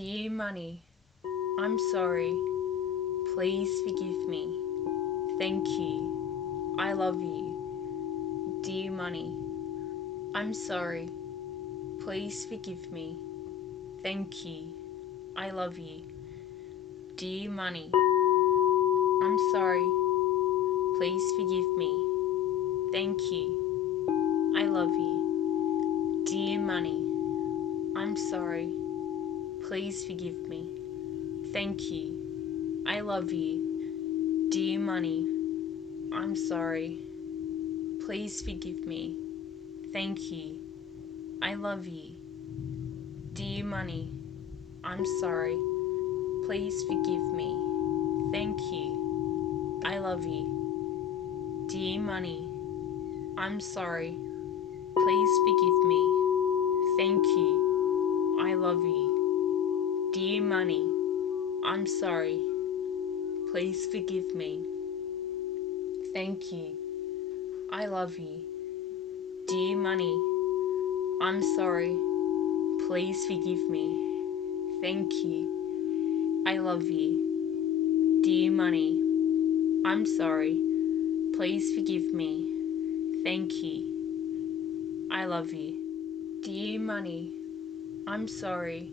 Dear money, I'm sorry. Please forgive me. Thank you. I love you. Dear money, I'm sorry. Please forgive me. Thank you. I love you. Dear money, I'm sorry. Please forgive me. Thank you. I love you. Dear money, I'm sorry. Please forgive me. Thank you. I love you. Dear money, I'm sorry. Please forgive me. Thank you. I love you. Dear money, I'm sorry. Please forgive me. Thank you. I love you. Dear money, I'm sorry. Please forgive me. Thank you. I love you. Dear money, I'm sorry. Please forgive me. Thank you. I love you. Dear money, I'm sorry. Please forgive me. Thank you. I love you. Dear money, I'm sorry. Please forgive me. Thank you. I love you. Dear money, I'm sorry.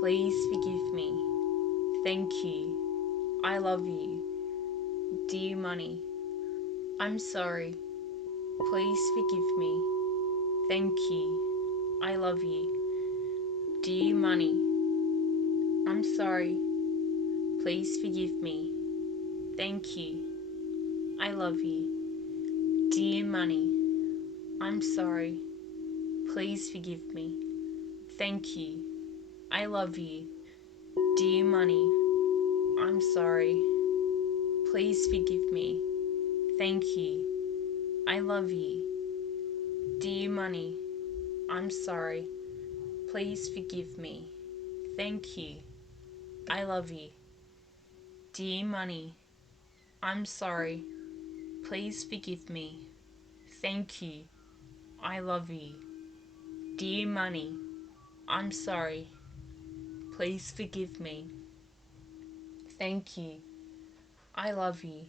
Please forgive me. Thank you. I love you. Dear money, I'm sorry. Please forgive me. Thank you. I love you. Dear money, I'm sorry. Please forgive me. Thank you. I love you. Dear money, I'm sorry. Please forgive me. Thank you. I love you. Dear money, I'm sorry. Please forgive me. Thank you. I love you. Dear money, I'm sorry. Please forgive me. Thank you. I love you. Dear money, I'm sorry. Please forgive me. Thank you. I love you. Dear money, I'm sorry. Please forgive me. Thank you. I love you.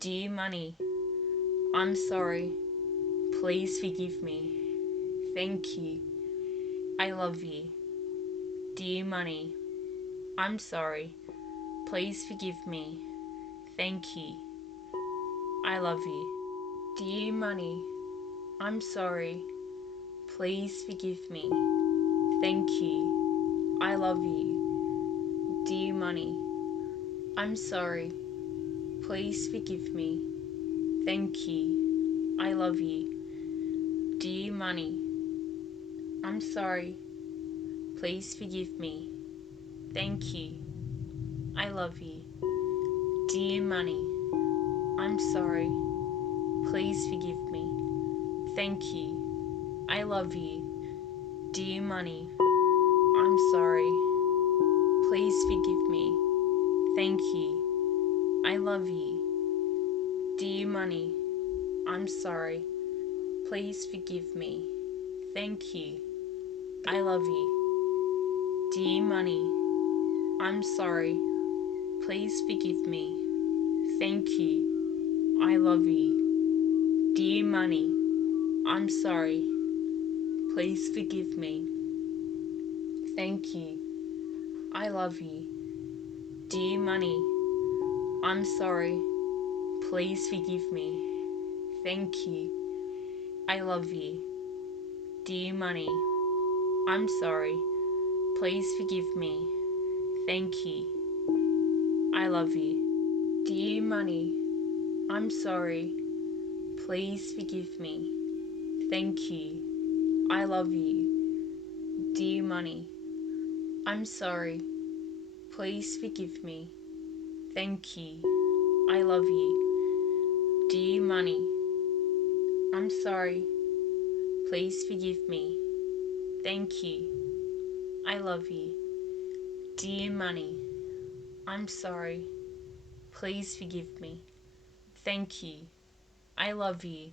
Dear money, I'm sorry. Please forgive me. Thank you. I love you. Dear money, I'm sorry. Please forgive me. Thank you. I love you. Dear money, I'm sorry. Please forgive me. Thank you. I love you. Dear money, I'm sorry. Please forgive me. Thank you. I love you. Dear money, I'm sorry. Please forgive me. Thank you. I love you. Dear money, I'm sorry. Please forgive me. Thank you. I love you. Dear money, I'm sorry. Please forgive me. Thank you. I love you. Dear money, I'm sorry. Please forgive me. Thank you. I love you. Dear money, I'm sorry. Please forgive me. Thank you. I love you. Dear money, I'm sorry. Please forgive me. Thank you. I love you. Dear money, I'm sorry. Please forgive me. Thank you. I love you. Dear money, I'm sorry. Please forgive me. Thank you. I love you. Dear money, I'm sorry. Please forgive me. Thank you. I love you. Dear money, I'm sorry. Please forgive me. Thank you. I love you. Dear money, I'm sorry. Please forgive me. Thank you. I love you. Dear money, I'm sorry. Please forgive me. Thank you. I love you.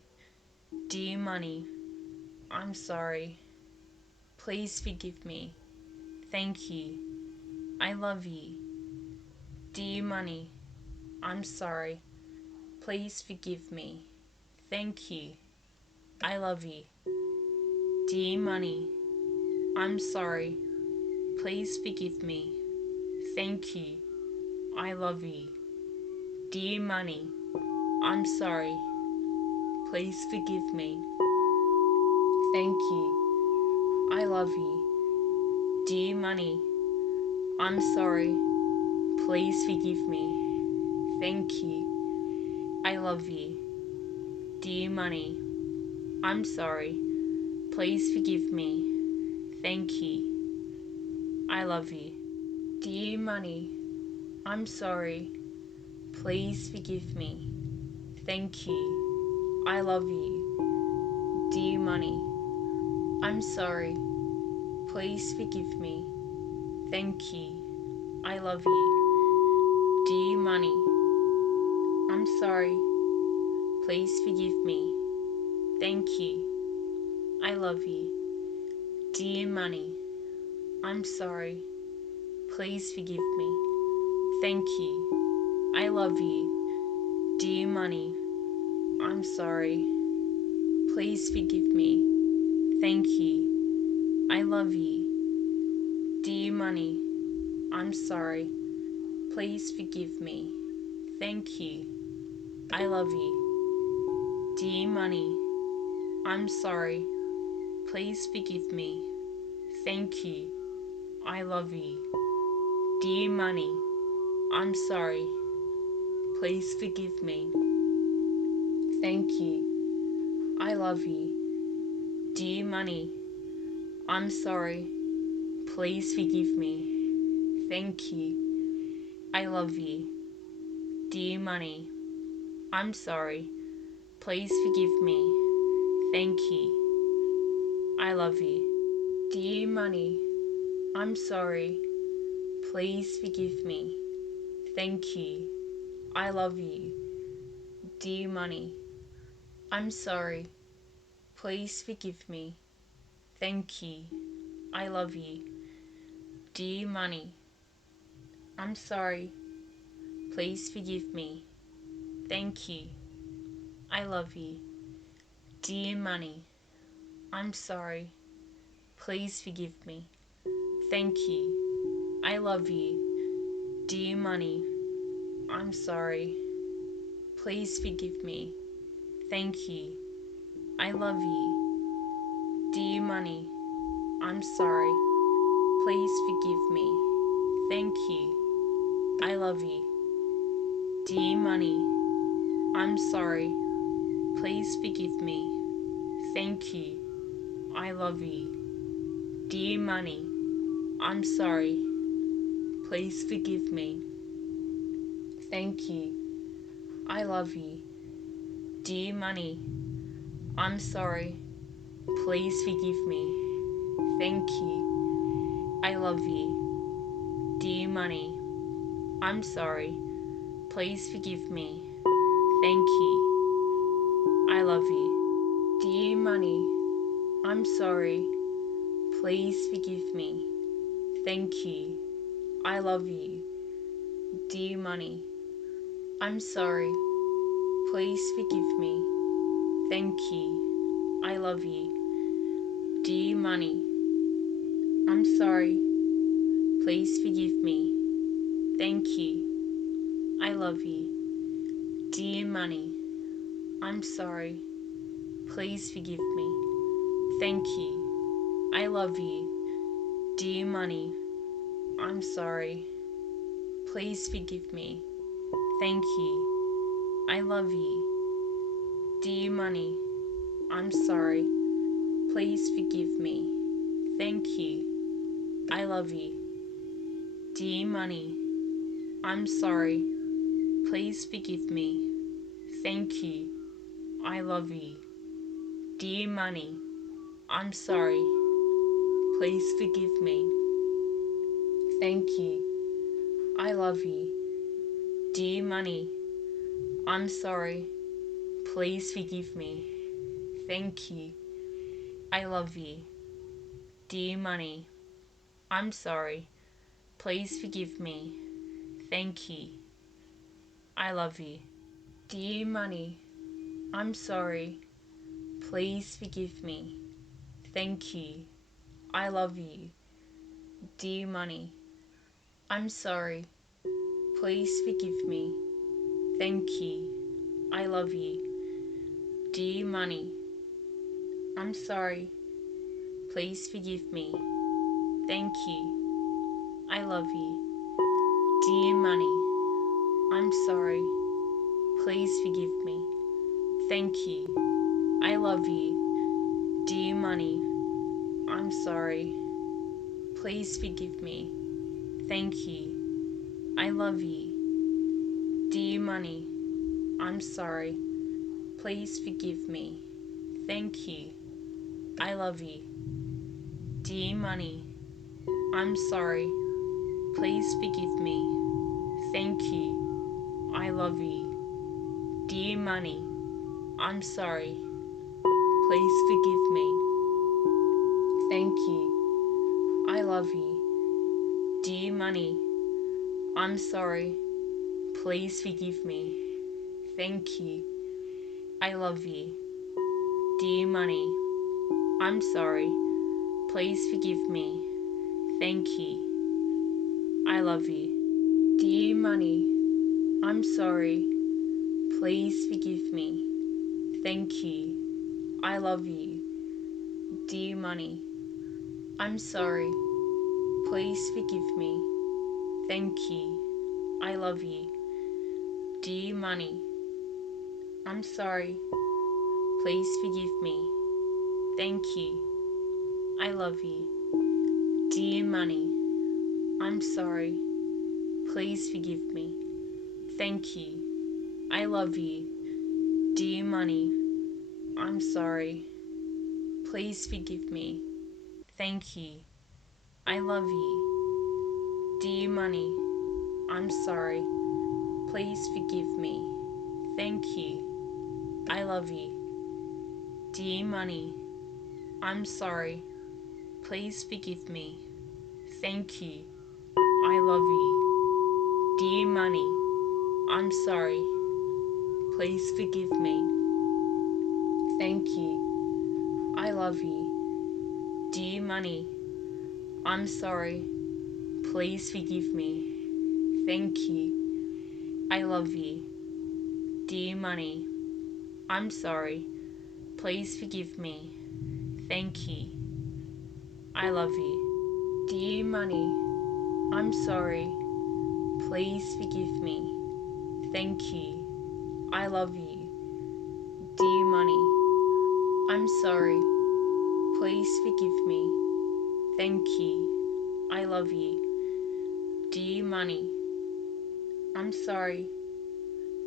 Dear money, I'm sorry. Please forgive me. Thank you. I love you. Dear money, I'm sorry. Please forgive me. Thank you. I love you. Dear money, I'm sorry. Please forgive me. Thank you. I love you. Dear money, I'm sorry. Please forgive me. Thank you. I love you. Dear money, I'm sorry. Please forgive me. Thank you. I love you. Dear money, I'm sorry. Please forgive me. Thank you. I love you. Dear money, I'm sorry. Please forgive me. Thank you. I love you. Dear money, I'm sorry. Please forgive me. Thank you. I love you. Dear money, I'm sorry. Please forgive me. Thank you. I love you. Dear money, I'm sorry. Please forgive me. Thank you. I love you. Dear money, I'm sorry. Please forgive me. Thank you. I love you. Dear money, I'm sorry. Please forgive me. Thank you. I love you. Dear money, I'm sorry. Please forgive me. Thank you. I love you. Dear money, I'm sorry. Please forgive me. Thank you. I love you. Dear money, I'm sorry. Please forgive me. Thank you. I love you. Dear money, I'm sorry. Please forgive me. Thank you. I love you. Dear money, I'm sorry. Please forgive me. Thank you. I love you. Dear money, I'm sorry. Please forgive me. Thank you. I love you. Dear money, I'm sorry. Please forgive me. Thank you. I love you. Dear money, I'm sorry. Please forgive me. Thank you. I love you. Dear money, I'm sorry. Please forgive me. Thank you. I love you. Dear money, I'm sorry. Please forgive me. Thank you. I love you. Dear money, I'm sorry. Please forgive me. Thank you. I love you. Dear money, I'm sorry. Please forgive me. Thank you. I love you. Dear money, I'm sorry. Please forgive me. Thank you. I love you. Dear money, I'm sorry. Please forgive me. Thank you. I love you. Dear money, I'm sorry. Please forgive me. Thank you. I love you. Dear money, I'm sorry. Please forgive me. Thank you. I love you. Dear money, I'm sorry. Please forgive me. Thank you. I love you. Dear money, I'm sorry. Please forgive me. Thank you. I love you. Dear money, I'm sorry. Please forgive me. Thank you. I love you. Dear money, I'm sorry. Please forgive me. Thank you. I love you. Dear money, I'm sorry. Please forgive me. Thank you. I love you. Dear money, I'm sorry. Please forgive me. Thank you. I love you. Dear money, I'm sorry. Please forgive me. Thank you. I love you. Dear money, I'm sorry. Please forgive me. Thank you. I love you. Dear money, I'm sorry. Please forgive me. Thank you. I love you. Dear money, I'm sorry. Please forgive me. Thank you. I love you. Dear money, I'm sorry. Please forgive me. Thank you. I love you. Dear money, I'm sorry. Please forgive me. Thank you. I love you. Dear money, I'm sorry. Please forgive me. Thank you. I love you. Dear money, I'm sorry. Please forgive me. Thank you. I love you. Dear money, I'm sorry. Please forgive me. Thank you. I love you. Dear money, I'm sorry. Please forgive me. Thank you. I love you. Dear money, I'm sorry. Please forgive me. Thank you. I love you. Dear money, I'm sorry. Please forgive me. Thank you. I love you. Dear money, I'm sorry. Please forgive me. Thank you. I love you. Dear money, I'm sorry. Please forgive me. Thank you. I love you. Dear money, I'm sorry. Please forgive me. Thank you. I love you. Dear money, I'm sorry. Please forgive me. Thank you. I love you. Dear money, I'm sorry. Please forgive me. Thank you. I love you. Dear money, I'm sorry. Please forgive me. Thank you. I love you. Dear money, I'm sorry. Please forgive me. Thank you. I love you. Dear money, I'm sorry. Please forgive me. Thank you. I love you. Dear money, I'm sorry. Please forgive me. Thank you. I love you. Dear money, I'm sorry. Please forgive me. Thank you. I love you. Dear money, I'm sorry. Please forgive me. Thank you. I love you. Dear money, I'm sorry. Please forgive me. Thank you. I love you. Dear money, I'm sorry.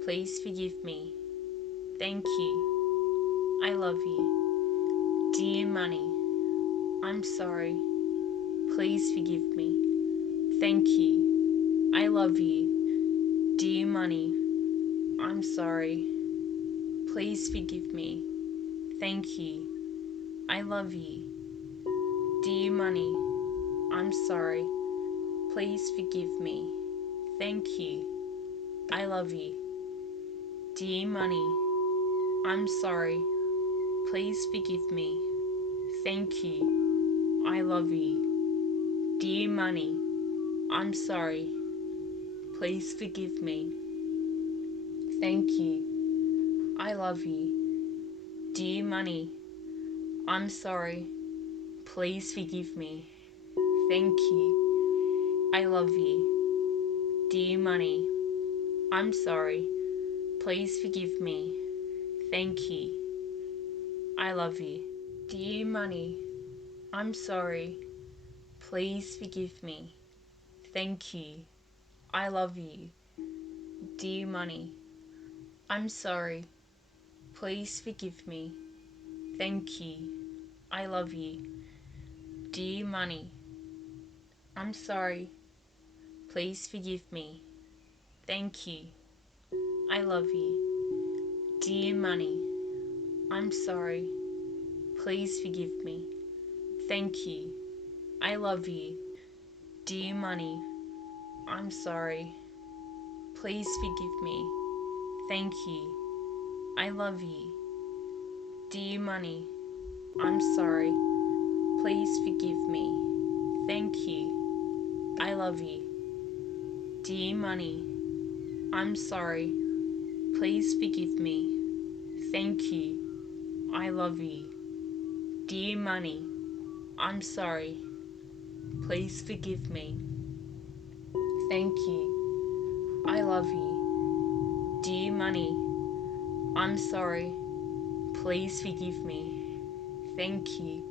Please forgive me. Thank you. I love you. Dear money, I'm sorry. Please forgive me. Thank you. I love you. Dear money, I'm sorry. Please forgive me. Thank you. I love you. Dear money, I'm sorry. Please forgive me. Thank you. I love you. Dear money, I'm sorry. Please forgive me. Thank you. I love you. Dear money, I'm sorry. Please forgive me. Thank you. I love you. Dear money, I'm sorry. Please forgive me. Thank you. I love you. Dear money, I'm sorry. Please forgive me. Thank you. I love you. Dear money, I'm sorry. Please forgive me. Thank you. I love you. Dear money, I'm sorry. Please forgive me. Thank you. I love you. Dear money, I'm sorry. Please forgive me. Thank you. I love you. Dear money, I'm sorry. Please forgive me. Thank you. I love you. Dear money, I'm sorry. Please forgive me. Thank you. I love you. Dear money, I'm sorry. Please forgive me. Thank you. I love you. Dear money, I'm sorry. Please forgive me. Thank you. I love you. Dear money, I'm sorry. Please forgive me. Thank you. I love you. Dear money, I'm sorry. Please forgive me. Thank you.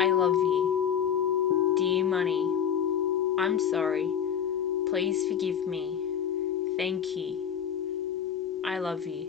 I love you. Dear money, I'm sorry. Please forgive me. Thank you. I love you.